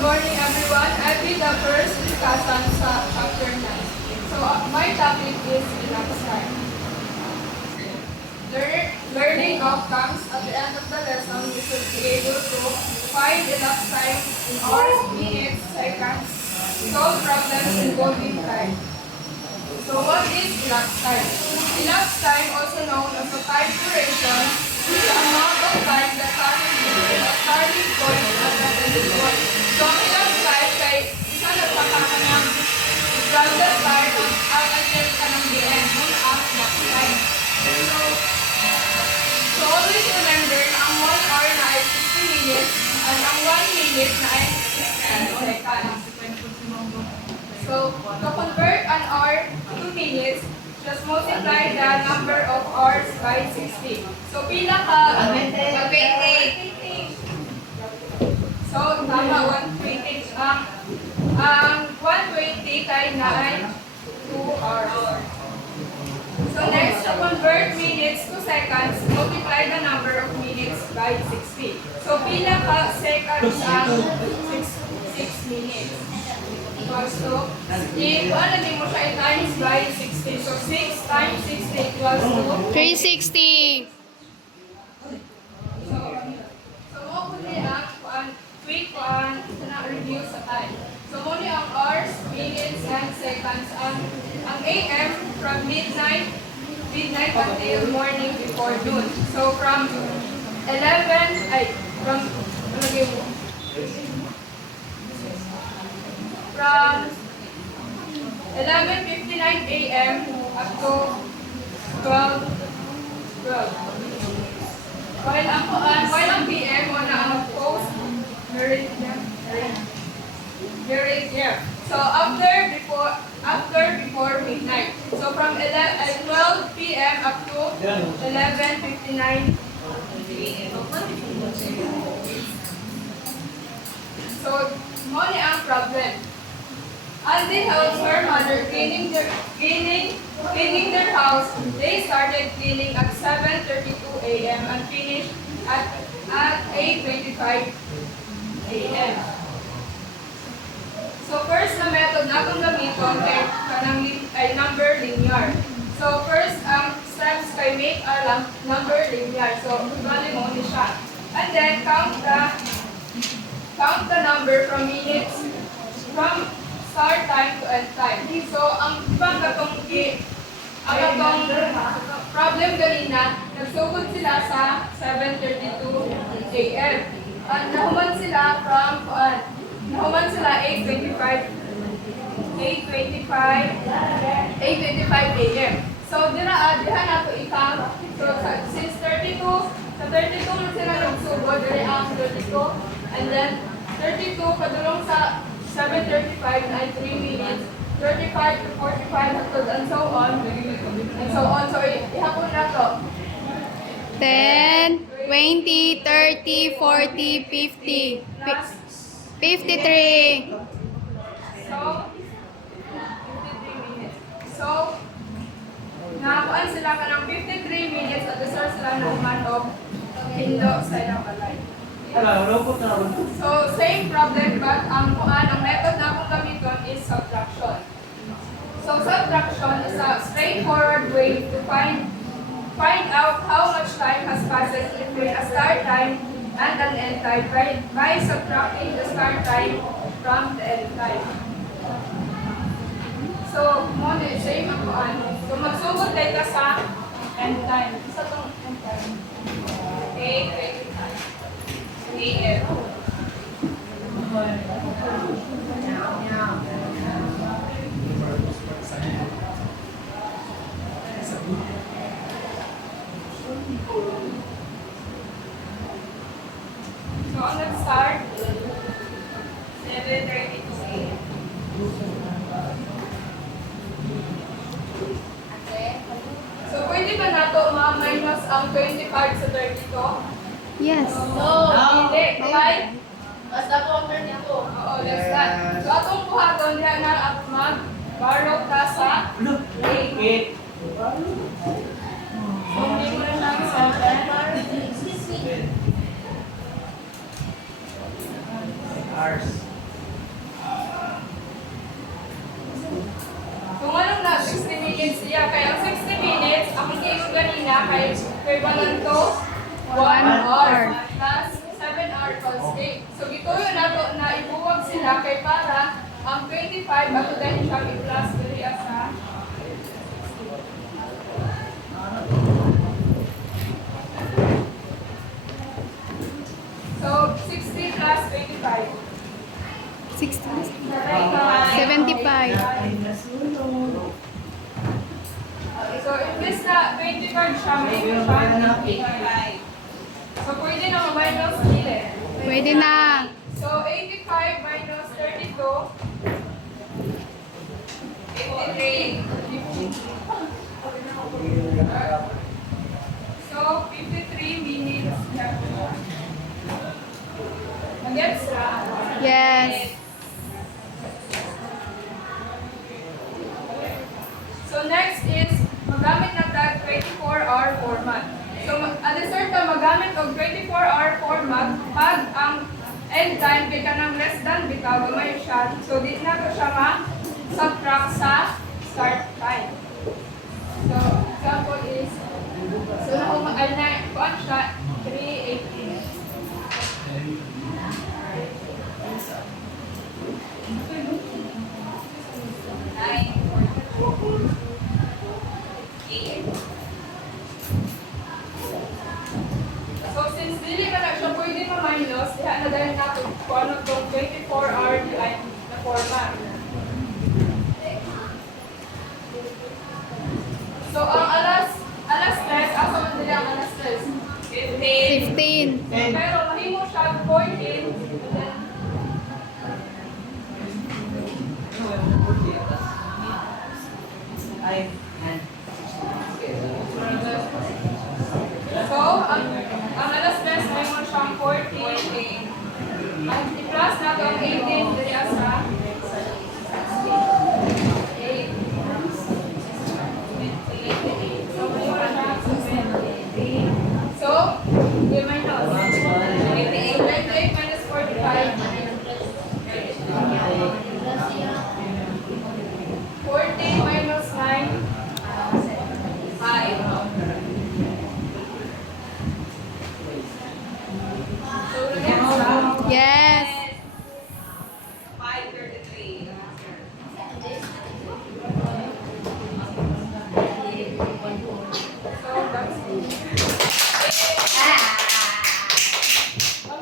morning everyone. I'll be the first discussant sa chapter 9. So my topic is elapsed time. Learning outcomes at the end of the lesson, we should be able to find elapsed time in hours, minutes, seconds, solve problems involving time. So what is elapsed time? Elapsed time, also known as a time duration, is the amount of time that passes between a starting point at an ending point. So ang elapsed time kay isa nagpakakanang from the start at until ka ng the end ng ang elapsed time. So always remember na ang 1 hour na ay 60 minutes at ang 1 minute na ay 60 seconds. So to convert an hour to minutes, just multiply the number of hours by 60. So pila ka? 120. So tama, 120. Ang 120 kay na ay 2 hours. So next, to convert minutes to seconds, multiply the number of minutes by 60. So pila ka seconds ang 6 minutes. So, ano din mo siya i-times by 60. So 6 times 60 equals to 360. So mo kung ang quick review sa time. So muna ang hours, minutes, and seconds. Ang AM from midnight until morning before noon. So from 11:59 AM up to 12. While ang PM mo na ang post meridian. So after before midnight. So from 12 PM up to 11:59 PM. So mo ni ang problem. As they helped her mother cleaning their house, they started cleaning at 7:32 AM and finished at 8:25 AM. So first na method na akong gamiton ay number linear. So first ang steps kay make a number linear. So bali mo ni siya. And then count the number from minutes from start time to end time. So, ang ibang katong problem kanina, nagsugod sila sa 7:32 AM. At nahuman sila 8:25 AM. So, diha na to i-count. So, since 32 na sila nagsugod, dili ang 32. And then, 32 padulong sa 7:35 ay 3 minutes, 35 to 45 and so on. So ihapon na to. 10, 20, 30, 40, 50. 53. So 53 minutes. So nakakuan sila ka ng 53 minutes at deserve sila ng amount of hindo sa ilang balay. So, same problem but ang method na akong gamiton is subtraction. So, subtraction is a straightforward way to find out how much time has passed between a start time and an end time by subtracting the start time from the end time. So, same ang kuan. So, magsugod tayo ka sa end time. Isa tong end time. Okay, AM. So, let's start. 7:32 AM. So, pwede ba nato ma-minus ang 25 sa 32? Yes. Hindi. Kahit Basta po ang 32. oo, less than. So, atong buhaton diha na at mag-borrow ka sa 8. So, hindi mo na lang 7. Hours. equivalent to 1 hour plus 7 hour equals 8. So gituyo na to na ibuwag sila kay para ang 25 ato dahil siya i-plus diri sa so 60 plus 25. 60. 75. 75. So, imbes na 25 siya, may siya 85. So, pwede na ma-minus nila. Pwede na. So, 85 minus 32. 53. So, 53 minutes. Mag-gets na? Yes. So next is magamit na tag 24-hour format. So adesert ta magamit og 24-hour format pag ang end time kay kanang less than bitaw gamay siya. So di na to siya ma-subtract sa start time. So example is so na kuan siya 3:18. So since dili man na siya pwede ma-minus, diha na dahil natin kung ano itong 24-hour na format. So ang alas 3, asa man dili ang alas 3? 15. 15. Pero mahimo siya 14, and then so, ang alas 3 may mo siyang 14. At i-plus na ito ang 18 diri asa 8. So, may mo siya 70. So, yung minus 28 minus 45. 40 minus 9. 5. So, next, Yes.